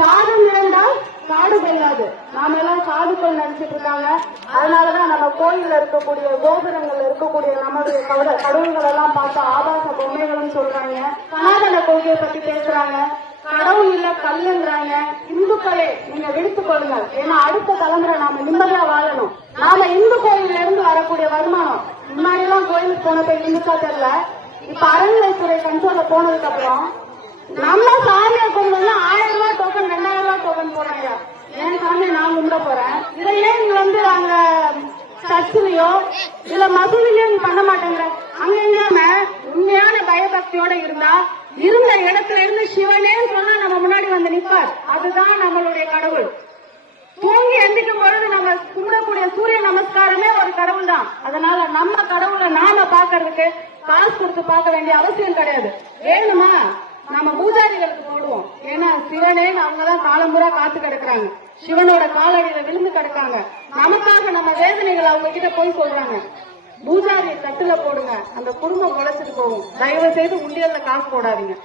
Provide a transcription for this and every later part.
சாதம் இருந்தால் காடு பெய்யாது. நாம எல்லாம் சாதுக்கள் நினைச்சிட்டு இருக்காங்க அதனாலதான் நம்ம கோயில்ல இருக்கக்கூடிய கோபுரங்கள்ல இருக்கக்கூடிய நம்முடைய கடவுள் கடவுள்கள் எல்லாம் பார்த்து ஆபாச பொம்மைகளும் சொல்றாங்க. சனாதன கொள்கையை பத்தி பேசுறாங்க. கடவுள் இல்ல கல்லுங்கிறாங்க. இந்துக்களே நீங்க விடுத்துக் கொள்ளுங்க ஏன்னா அடுத்த தலைமுறை நாம நிம்மதியா வாழணும். நாம இந்து கோயில்ல இருந்து வரக்கூடிய வருமானம். முன்னாடி எல்லாம் கோயிலுக்கு போனப்ப இந்துக்கா தெரியல. இப்ப அறநிலைத்துறை கண்ட்ரோல்ல போனதுக்கு அப்புறம் நம்ம சாமியை கும்பிடணும்னா ஆயிரம் போறாங்க என் சாமியை நான் கும்பிட போறேன்? இதை ஏன் இங்க வந்து அங்க சர்ச்சிலையோ இல்ல மசூதிலையோ நீ பண்ண மாட்டேங்கிற? அங்க இல்லாம உண்மையான பயபக்தியோட இருந்தா இருந்த இடத்துல இருந்து சிவனே சொன்னா நம்ம முன்னாடி வந்து நிப்பார். அதுதான் நம்மளுடைய கடவுள். தூங்கி எந்திக்கும் பொழுது நம்ம கும்பிடக்கூடிய சூரிய நமஸ்காரமே ஒரு கடவுள் தான் அதனால நம்ம கடவுளை நாம பாக்குறதுக்கு காசு கொடுத்து பார்க்க வேண்டிய அவசியம் கிடையாது. வேணுமா? நம்ம பூஜாரிகளுக்கு போடுவோம். ஏன்னா சிவனே அவங்கதான் காலம்புறா காத்து கிடக்குறாங்க. சிவனோட காலடியில விழுந்து கிடக்காங்க. நமக்காக நம்ம வேதனைகளை அவங்க கிட்ட போய் சொல்றாங்க. பூஜாரி தட்டுல போடுங்க. அந்த குடும்பம் உழைச்சிட்டு போகும். தயவு செய்து உண்டியல்ல காசு போடாதீங்க.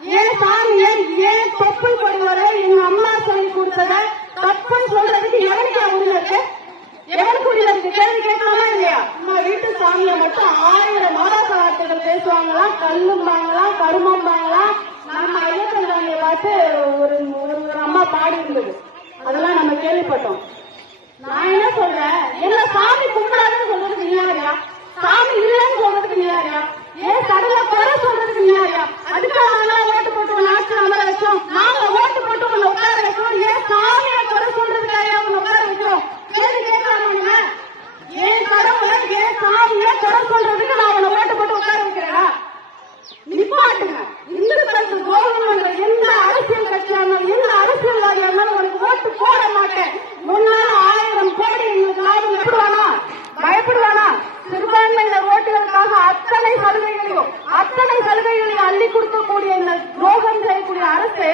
ஏன் சாமி ஏன் ஏன் தொப்புள் படுவதை எங்க அம்மா சொல்லி கொடுத்தத தப்புன்னு சொல்றதுக்கு எவனுக்கு உரிமை இருக்கு? எவனுக்கு உரிமை இருக்கு? கேள்வி கேட்கலாமா இல்லையா? நம்ம வீட்டு சாமியை மட்டும் ஆயிரம் மாதாச வார்த்தைகள் பேசுவாங்களாம் கல்லும்பாங்களா கருமம்பாங்களா நம்ம ஐயப்பன் சாமியை பார்த்து ஒரு ஒரு ஒரு அம்மா பாடி இருந்தது அதெல்லாம் நம்ம கேள்விப்பட்டோம். நான் என்ன சொல்றேன்? என்ன சாமி கும்பிட்டு கொடுக்கக்கூடிய இந்த துரோகம் செய்யக்கூடிய அரசு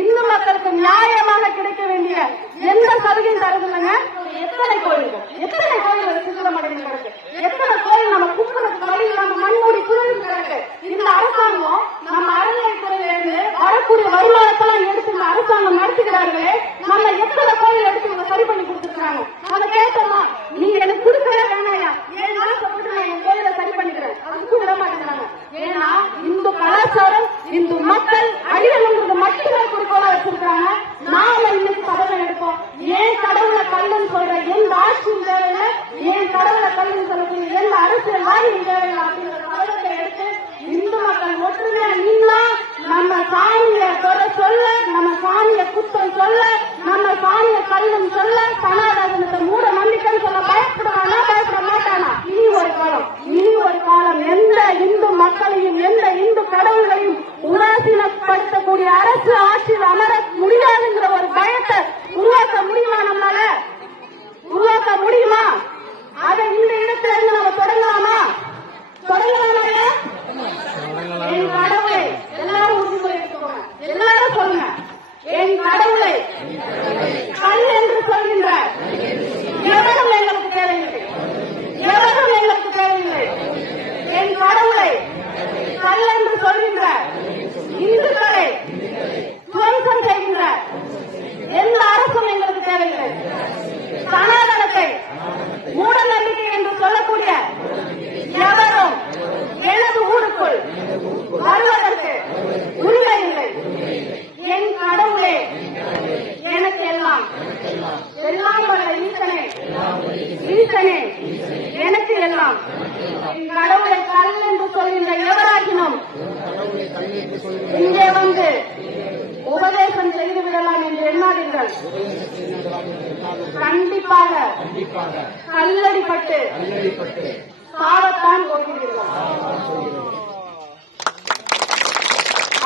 இந்து மக்களுக்கு நியாயமாக கிடைக்க வேண்டிய எந்த சலுகையும் தரதில்லைங்க. எத்தனை கோயில்கள் எத்தனை கோயில்கள் சித்திரமடைந்து கிடக்கு எத்தனை கோயில் நம்ம கும்பிடுறதுக்கு வழி இல்லாம மண்மூடி குளிர்ந்து கிடக்கு இந்த அரசாங்கம் நம்ம அறநிலைத்துறையில இருந்து வரக்கூடிய வருமானத்தெல்லாம் எடுத்து இந்த அரசாங்கம் நடத்துகிறார்களே நம்ம எத்தனை கோயில் எடுத்து இவங்க சரி பண்ணி கொடுத்துருக்காங்க அதை கேட்டோமா நீங்க எனக்கு கொடுக்கவே வேணாயா ஏன் ஆசைப்பட்டு நான் என் கோயிலை சரி பண்ணிக்கிறேன் அதுக்கும் விட மாட்டேங்கிறாங்க ஏன்னா இந்து கலாச்சாரம் இந்த மக்கள் அழியணுங்கிறது மட்டும்தான் குறிக்கோளா வச்சிருக்காங்க. நாம இன்னைக்கு பதவி எடுப்போம். ஏன் கடவுளை கல்லுன்னு சொல்ற எந்த ஆட்சியும் தேவையில்ல. ஏன் கடவுளை கல்லுன்னு சொல்லக்கூடிய எந்த அரசியல் அரசியல்வாதியும் தேவையில்லை அப்படிங்கிற பதவியை எடுத்து இந்து மக்கள் ஒற்றுமையா நின்னா நம்ம சாமிய குறை சொல்ல நம்ம சாமிய குத்தம் சொல்ல நம்ம சாமிய கல்லுன்னு சொல்ல சனாதனத்தை மூட நம்பிக்கைன்னு சொல்ல பயப்படுவானா பயப்பட மாட்டானா இனி ஒரு காலம் இனி ஒரு காலம் எந்த இந்து மக்களையும் எந்த இந்து கடவுள்களையும் உதாசீனப்படுத்தக்கூடிய அரசு ஆட்சியில் அமர முடியாதுங்கிற ஒரு பயத்தை உருவாக்க முடியுமா நம்மளால உருவாக்க முடியுமா அதை இந்த இடத்துல இருந்து நம்ம தொடங்கலாமா தொடங்கலாமா ஐயா? என் கடவுளை எல்லாரும் உறுதிமொழி எடுத்துக்கோங்க எல்லாரும் சொல்லுங்க என் கடவுளை கல் என்று சொல்கின்றார். எவரும் எங்களுக்கு தேவையில்லை. எவரும் எங்களுக்கு தேவையில்லை. என் கடவுளை கல் என்று சொல்கின்றார். இந்துக்களை துவம்சம் செய்கின்றார். எந்த அரசும் எங்களுக்கு தேவையில்லை சனாதனத்தை மூட நம்பிக்கை என்று சொல்லக்கூடிய எவரும் எனது ஊருக்குள் வருவதற்கு உரிமை இல்லை என் கடவுளே எனக்கு எல்லாம் எல்லாம் வல்ல ஈசனே எனக்கு எல்லாம் கடவுளை கல் என்று சொல்கின்ற எவராகினும் இங்கே வந்து உபதேசம் செய்து விடலாம் என்று எண்ணாதீர்கள். கண்டிப்பாக கல்லடிப்பட்டு சாவத்தான் போகிறீர்கள்.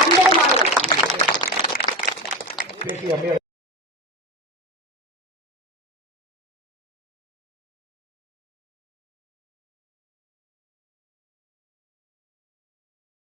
அன்பே மாறும்